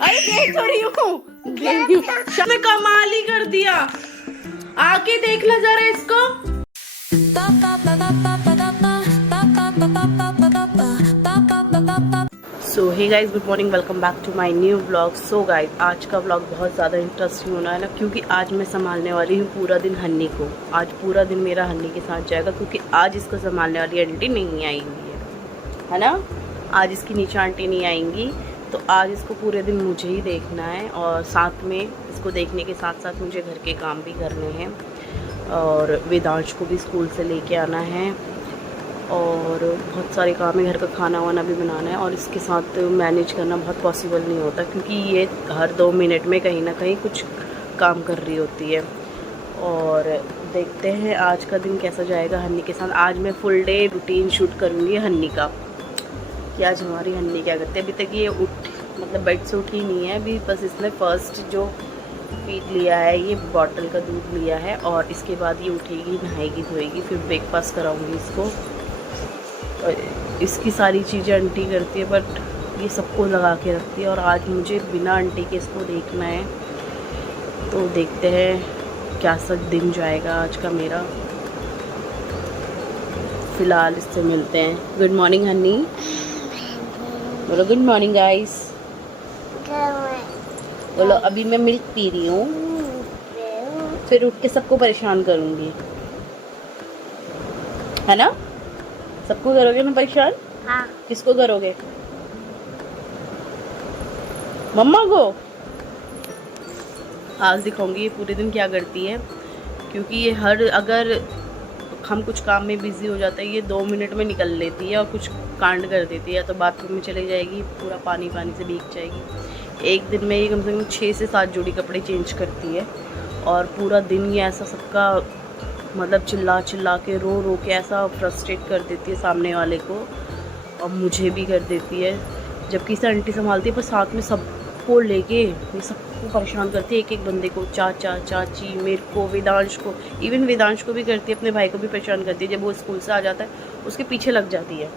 अरे देख तो रही हूँ, शाम कमाल ही कर दिया। आके देख लो जरा इसको। So hey guys, good morning, welcome back to my new vlog. So guys, आज का व्लॉग बहुत ज़्यादा इंटरेस्टिंग होना है ना, क्योंकि आज मैं संभालने वाली हूँ पूरा दिन हन्नी को। आज पूरा दिन मेरा हन्नी के साथ जाएगा, क्योंकि आज इसको संभालने वाली आंटी नहीं आएंगी है ना। आज इसकी नीचे आंटी नहीं आएंगी, तो आज इसको पूरे दिन मुझे ही देखना है। और साथ में इसको देखने के साथ साथ मुझे घर के काम भी करने हैं, और वेदांश को भी स्कूल से लेके आना है, और बहुत सारे काम है। घर का खाना वाना भी बनाना है, और इसके साथ मैनेज करना बहुत पॉसिबल नहीं होता, क्योंकि ये हर 2 मिनट में कहीं ना कहीं कुछ काम कर रही होती है। और देखते हैं आज का दिन कैसा जाएगा हन्नी के साथ। आज मैं फुल डे रूटीन शूट करूँगी हन्नी का, कि आज हमारी हन्नी क्या करती है। अभी तक ये मतलब बेड से उठी नहीं है, अभी बस इसने फर्स्ट जो फीड लिया है, ये बॉटल का दूध लिया है, और इसके बाद ये उठेगी, नहाएगी, धोएगी, फिर ब्रेकफास्ट कराऊंगी इसको। और इसकी सारी चीज़ें आंटी करती है, बट ये सबको लगा के रखती है। और आज मुझे बिना आंटी के इसको देखना है, तो देखते हैं क्या सब दिन जाएगा आज का मेरा। फ़िलहाल इससे मिलते हैं। गुड मॉर्निंग हन्नी, बोलो गुड मॉर्निंग गाइस, बोलो। अभी मैं मिल्क पी रही हूँ, फिर उठ के सबको परेशान करूँगी, है ना। सबको करोगे ना परेशान? हाँ। किसको करोगे? मम्मा को। आज दिखाऊंगी ये पूरे दिन क्या करती है, क्योंकि ये अगर हम कुछ काम में बिजी हो जाते हैं, ये 2 मिनट में निकल लेती है और कुछ कांड कर देती है। तो बाथरूम में चली जाएगी, पूरा पानी से भीग जाएगी। एक दिन में ये कम से कम 6 से 7 जोड़ी कपड़े चेंज करती है, और पूरा दिन ये ऐसा सबका मतलब चिल्ला चिल्ला के रो के ऐसा फ्रस्ट्रेट कर देती है सामने वाले को, और मुझे भी कर देती है। जबकि इसे आंटी संभालती है, पर साथ में सबको लेके ये सबको परेशान करती है, एक एक बंदे को, चाचा चाची, मेरे को, वेदांश को, इवन वेदांश को भी करती है, अपने भाई को भी परेशान करती है। जब वो स्कूल से आ जाता है, उसके पीछे लग जाती है,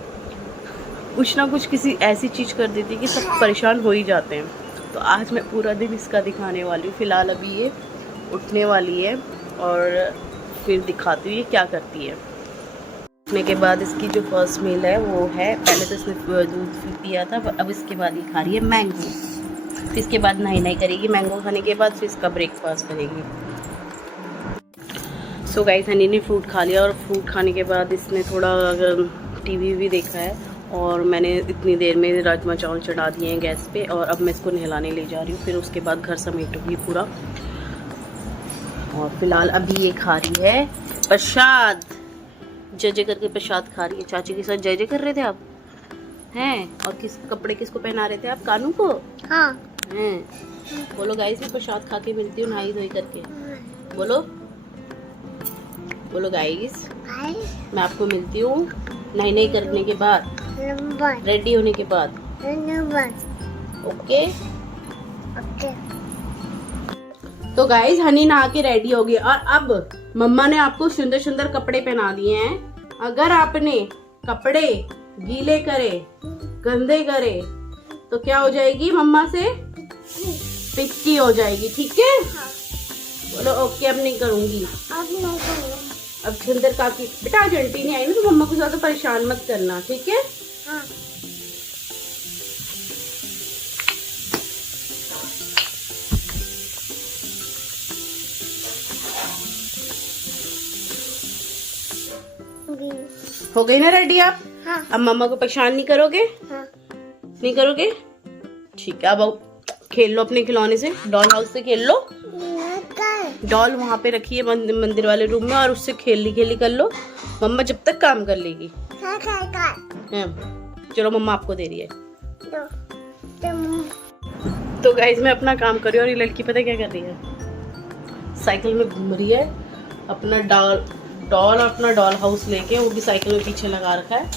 कुछ ना कुछ किसी ऐसी चीज़ कर देती है कि सब परेशान हो ही जाते हैं। तो आज मैं पूरा दिन इसका दिखाने वाली हूँ। फ़िलहाल अभी ये उठने वाली है, और फिर दिखाती हूँ ये क्या करती है। उठने के बाद इसकी जो फर्स्ट मील है वो है, पहले तो इसने दूध पिया था, अब इसके बाद ये खा रही है मैंगो। फिर इसके बाद नहाई करेगी, मैंगो खाने के बाद फिर इसका ब्रेकफास्ट करेगी। सो गाइस, हनी ने फ्रूट खा लिया, और फ्रूट खाने के बाद इसने थोड़ा टीवी भी देखा है, और मैंने इतनी देर में राजमा चावल चढ़ा दिए हैं गैस पे, और अब मैं इसको नहलाने ले जा रही हूँ। फिर उसके बाद घर समेटूँगी पूरा। और फिलहाल अभी ये खा रही है प्रसाद, जय जय करके प्रसाद खा रही है। चाची के साथ जय जय कर रहे थे आप हैं? और कपड़े किसको पहना रहे थे आप? कानू को? हाँ। हैं? बोलो गाइस, मैं प्रसाद खा के मिलती हूँ नहाई धोई करके। बोलो बोलो गाइस, मैं आपको मिलती हूँ नहाई करने के बाद, रेडी होने के बाद। Okay okay. तो गाइज, हनी नहा के रेडी हो गई, और अब मम्मा ने आपको सुंदर सुंदर कपड़े पहना दिए हैं। अगर आपने कपड़े गीले करे, गंदे करे, तो क्या हो जाएगी? मम्मा से पिटती हो जाएगी, ठीक है? बोलो ओके, अब नहीं करूंगी। अब सुंदर काकी, बेटा आज आंटी नहीं आई ना, तो मम्मा को ज्यादा परेशान मत करना, ठीक है? हाँ। हो गई ना रेडी आप? हाँ। अब मम्मा को परेशान नहीं करोगे? हाँ। नहीं करोगे? ठीक है, अब खेल लो अपने खिलौने से, डॉल हाउस से खेल लो। डॉल वहाँ पे रखी है मंदिर वाले रूम में, और उससे खेली कर लो। मम्मा जब तक काम कर लेगी। चलो, मम्मा आपको दे रही है। तो गाइज, मैं अपना काम कर रही हूँ, और ये लड़की पता है क्या कर रही है? साइकिल में घूम रही है, अपना डॉल अपना डॉल हाउस लेके, वो भी साइकिल में पीछे लगा रखा है,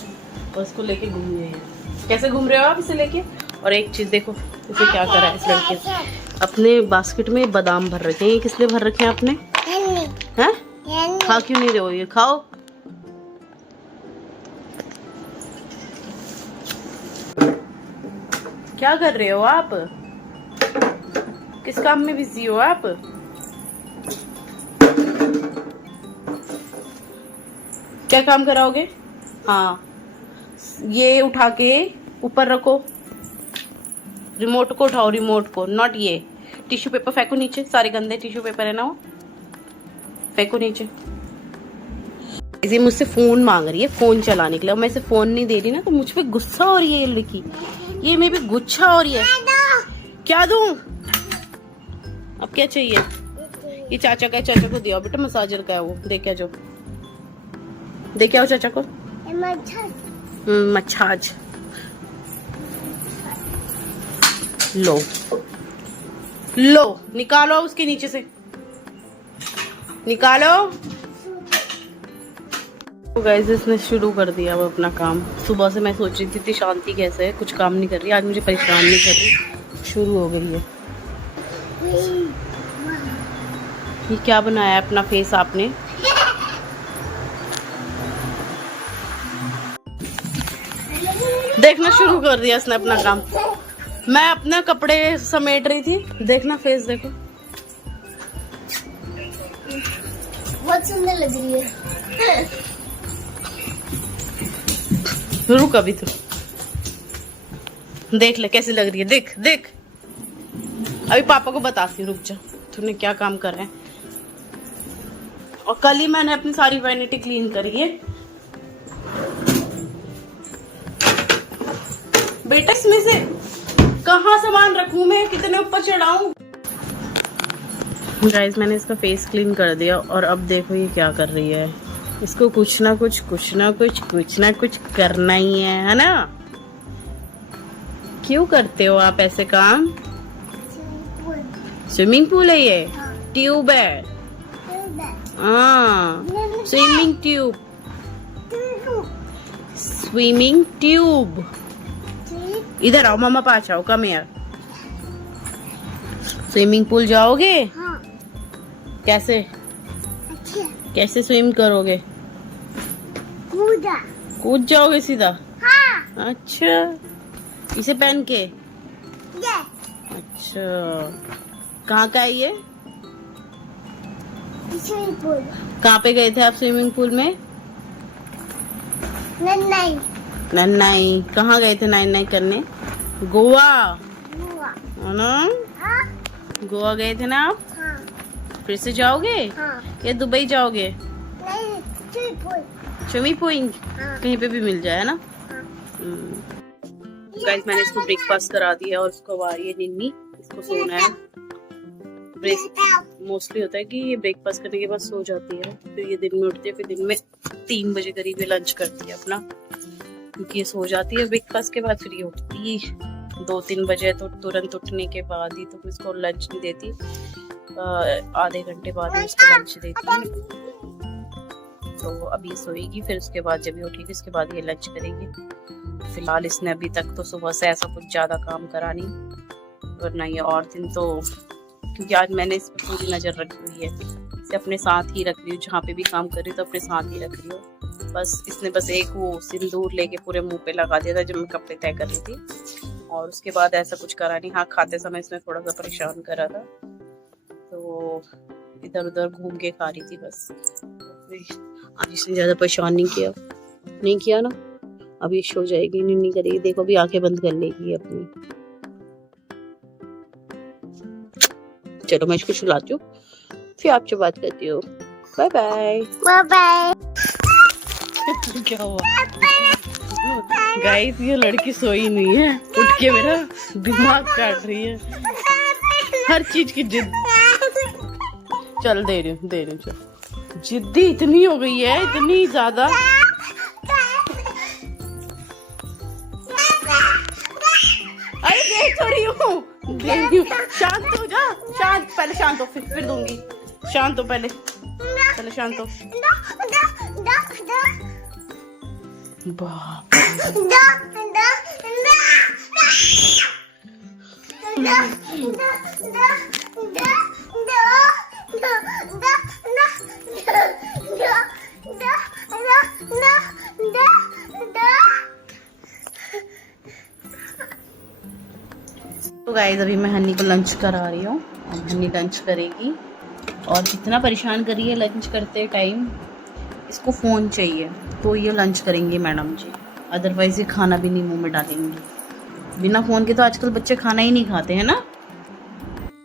और उसको लेके घूम रहे हैं। कैसे घूम रहे हो आप इसे लेके? और एक चीज़ देखो, इसे क्या करा है इस लड़के ने, अपने बास्केट में बादाम भर रखे हैं। ये किस लिए भर रखे हैं आपने? हैं? खा क्यों नहीं रहे हो? ये खाओ। क्या कर रहे हो आप? किस काम में बिजी हो आप? क्या काम कराओगे? हाँ, ये उठा के ऊपर रखो, रिमोट को उठाओ, रिमोट को, नॉट ये। टिश्यू पेपर फेंको नीचे, सारे गंदे टिश्यू पेपर है ना वो, फेंको नीचे। इसे मुझसे फोन मांग रही है, फोन चलाने के लिए। मैं इसे फोन नहीं दे रही ना तो मुझ पे गुस्सा हो रही है ये लड़की, ये मेरे पे गुस्सा हो रही है। क्या दूं? अब क्या चाहिए? ये चाचा का है, चाचा को दिया बेटा, मसाजर का है वो, दे के जाओ, दे के आओ चाचा को। मच्छाज लो, लो निकालो उसके नीचे से, निकालो। तो गाइस इसने शुरू कर दिया अब अपना काम। सुबह से मैं सोच रही थी शांति कैसे है, कुछ काम नहीं कर रही, आज मुझे परेशान नहीं कर रही, शुरू हो गई है। ये क्या बनाया अपना फेस आपने? देखना शुरू कर दिया इसने अपना काम। मैं अपने कपड़े समेट रही थी, देखना फेस देखो, बहुत सुंदर लग रही है। रुक अभी तो देख ले कैसी लग रही है, देख देख, अभी पापा को बताती हूँ, रुक जा। तूने क्या काम कर रहे हैं? और कल ही मैंने अपनी सारी वैनिटी क्लीन करी है बेटा, इसमें से कहाँ सामान रखूं मैं, कितने ऊपर चढ़ाऊं? गाइस मैंने इसका फेस क्लीन कर दिया और अब देखो ये क्या कर रही है। इसको कुछ ना कुछ करना ही है ना? क्यों करते हो आप ऐसे काम? स्विमिंग पूल है ये? ट्यूब है? हाँ, स्विमिंग ट्यूब, स्विमिंग ट्यूब। इधर आओ, मामा पास आओ, कम हियर। स्विमिंग पूल जाओगे? हाँ। कैसे? अच्छा। कैसे स्विम करोगे? कूद जाओगे सीधा? हाँ। अच्छा, इसे पहन के? ये। अच्छा, कहाँ का है ये? Swimming pool. कहाँ पे गए थे आप स्विमिंग पूल में? नन्नाई। नन्नाई? कहाँ गए थे नाई नाई करने? गोवा है ना? हाँ। गोवा गए थे ना आप? हाँ। फिर से जाओगे? हाँ। या दुबई जाओगे? नहीं, स्विमिंग पूल। स्विमिंग पूल हाँ। कहीं पे भी मिल जाए ना। हाँ। गाइस मैंने इसको ब्रेकफास्ट करा दिया और उसको आ रही है निन्नी, इसको सोना है। मोस्टली होता है कि ये ब्रेकफास्ट करने के बाद सो जाती है, फिर ये दिन में उठती है, फिर दिन में 3 बजे करीब ये लंच करती है अपना, क्योंकि ये सो जाती है ब्रेकफास्ट के बाद। फिर ये उठती 2-3 बजे, तो तुरंत उठने के बाद ही तो इसको लंच नहीं देती, आधे घंटे बाद ही उसको लंच देती है। तो अभी सोएगी, फिर उसके बाद जब ये उठेगी उसके बाद ये लंच करेगी। फिलहाल इसने अभी तक तो सुबह से ऐसा कुछ ज्यादा काम करा नहीं, वरना ये और दिन तो, क्योंकि आज मैंने इस पर पूरी नजर रखी हुई है, इसे अपने साथ ही रख रही हूँ, जहाँ पे भी काम कर रही हूँ तो अपने साथ ही रख रही हूँ। बस इसने बस एक वो सिंदूर लेके पूरे मुंह पे लगा दिया था जब मैं कपड़े तय कर रही थी, और उसके बाद ऐसा कुछ करा नहीं। हाँ, खाते समय इसने थोड़ा सा परेशान करा था, तो इधर उधर घूम के खा रही थी बस। आज इसने ज्यादा परेशान नहीं किया ना। अभी सो जाएगी, नहीं करेगी, देखो अभी आंखें बंद कर लेगी अपनी। चलो मैं इसको सुलाती हूँ, फिर आपसे बात करती हूँ। Bye bye. Bye bye. क्या हुआ? गाइस ये लड़की सोई नहीं है, उठ के मेरा दिमाग काट रही है, हर चीज की जिद। चल दे रही हूँ चल। जिद्दी इतनी हो गई है, इतनी ज्यादा। अरे दे तो रही हूँ, शांत हो जा, शांत, पहले शांत हो फिर दूंगी। शांत हो पहले शांत हो। बाप तो गाइस अभी मैं हन्नी को लंच करा रही हूँ। अब हन्नी लंच करेगी और कितना परेशान कर रही है लंच करते टाइम। इसको फ़ोन चाहिए तो ये लंच करेंगी मैडम जी, अदरवाइज़ ये खाना भी नहीं मुंह में डालेंगी। बिना फ़ोन के तो आजकल बच्चे खाना ही नहीं खाते हैं ना।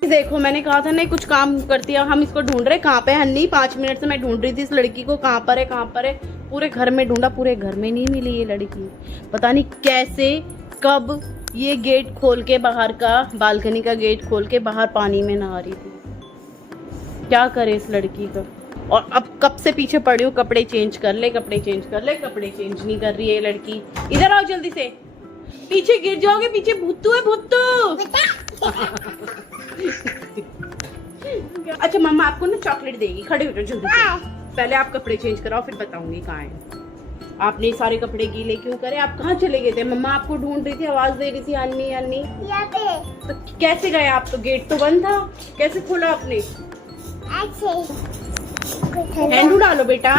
देखो मैंने कहा था ना कुछ काम करती है। हम इसको ढूंढ रहे कहाँ पे हन्नी, 5 मिनट से मैं ढूंढ रही थी इस लड़की को, कहाँ पर है कहाँ पर है। पूरे घर में ढूंढा, पूरे घर में नहीं मिली ये लड़की। पता नहीं कैसे कब ये गेट खोल के बाहर का, बालकनी का गेट खोल के बाहर पानी में नहा रही थी। क्या करे इस लड़की का। और अब कब से पीछे पड़ी हूँ, कपड़े चेंज कर ले, कपड़े चेंज कर ले, कपड़े चेंज नहीं कर रही है ये लड़की। इधर आओ जल्दी से, पीछे गिर जाओगे, पीछे भुत्तू है भुत्तू। अच्छा मम्मा आपको ना चॉकलेट देगी, खड़े हो जाओ जल्दी से। पहले आप कपड़े चेंज कराओ फिर बताऊंगी कहाँ है। आपने सारे कपड़े गीले क्यों करे, आप कहाँ चले गए थे। मम्मा आपको ढूंढ रही थी, आवाज दे रही थी अन्नी अन्नी। तो कैसे गए आप, तो गेट तो बंद था, कैसे खोला आपने। हैंडू डालो बेटा।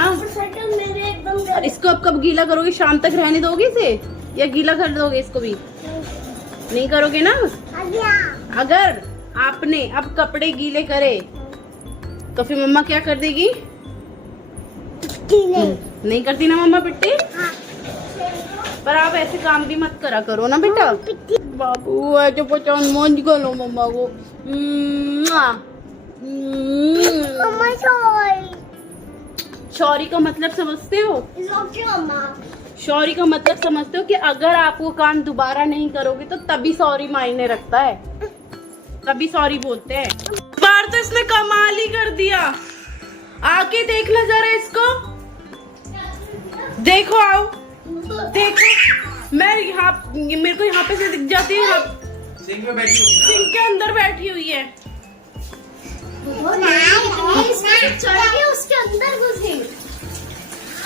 और इसको अब कब गीला करोगे, शाम तक रहने दोगे इसे या गीला कर दोगे इसको भी। नहीं करोगे ना। अगर आपने अब कपड़े गीले करे तो फिर मम्मा क्या कर देगी। नहीं करती ना मम्मा पिट्टी। पर आप ऐसे काम भी मत करा करो ना बेटा। बाबू ऐसे पहचान मंज करो मम्मा को। शौरी का मतलब समझते हो, शौरी का मतलब समझते हो कि अगर आप वो काम दोबारा नहीं करोगे तो तभी सॉरी मायने रखता है, तभी सॉरी बोलते हैं। बार तो इसने कमाल ही कर दिया। आके देख लो जरा इसको, देखो आओ देखो। मैं यहाँ, मेरे को यहाँ पे से दिख जाती है, सिंक में बैठी हुई, सिंक के अंदर बैठी हुई है। उसके अंदर घुसी।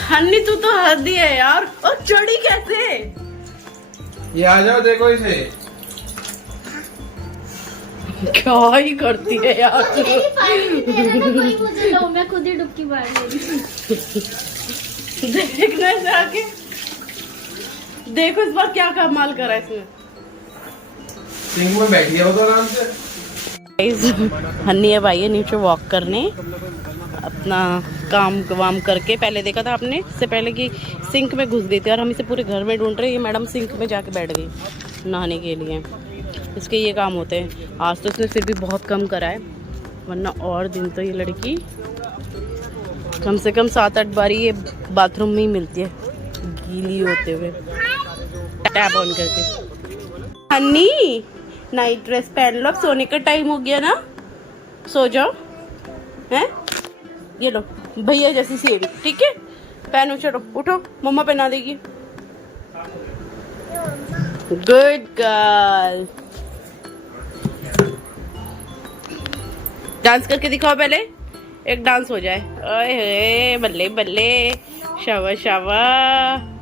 हन्नी तू तो हद ही है यार। और चढ़ी कैसे। ये आ जाओ देखो इसे। क्या ही करती है यार। मैं खुद ही डुबकी मार रही। देखना इसे आके, देखो इस बार क्या कमाल करा इसने। सिंक में बैठी है वो तो आराम से। हन्नी अब आई है नीचे वॉक करने, अपना काम वाम करके। पहले देखा था आपने इससे पहले कि सिंक में घुस गई थी और हम इसे पूरे घर में ढूंढ रहे। ये मैडम सिंक में जाके बैठ गई नहाने के लिए। इसके ये काम होते हैं। आज तो इसने फिर भी बहुत कम करा है, वरना और दिन तो ये लड़की कम से कम 7-8 बारी ये बाथरूम में ही मिलती है गीली होते हुए, टैप ऑन करके। हन्नी नाइट ड्रेस पहन लो, अब सोने का टाइम हो गया ना, सो जाओ। हैं ये लो भैया जैसी सेम, ठीक है पहनो। चलो उठो, मम्मा पहना देगी। Good girl. डांस करके दिखाओ पहले, एक डांस हो जाए। ओए बल्ले बल्ले, शाबाश शाबाश।